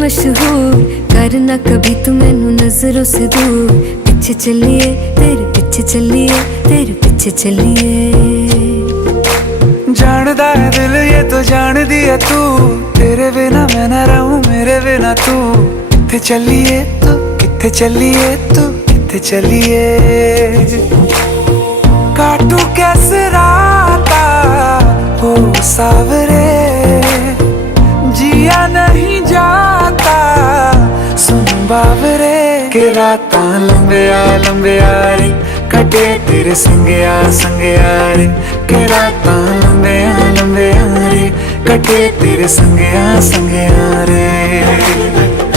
मशहूर, करना कभी तू मैनू नजरों से दूर। पीछे चलिए तेरे पीछे चलिए, तेरे पीछे चलिए। जानदा है दिल ये तो जान दिया तू, तेरे बिना मैं ना रहूं मेरे बिना तू। किथे चलिए तू, किथे चलिए तू, किथे चलिए। काटू कैसे राता हो सावरे, जिया नहीं जाता सुन बावरे। के रातां लंबिया लंबिया रे, कटे तेरे संगया संगया रे। के रातां लंबिया लंबिया रे, कटे तेरे संगया संगया रे।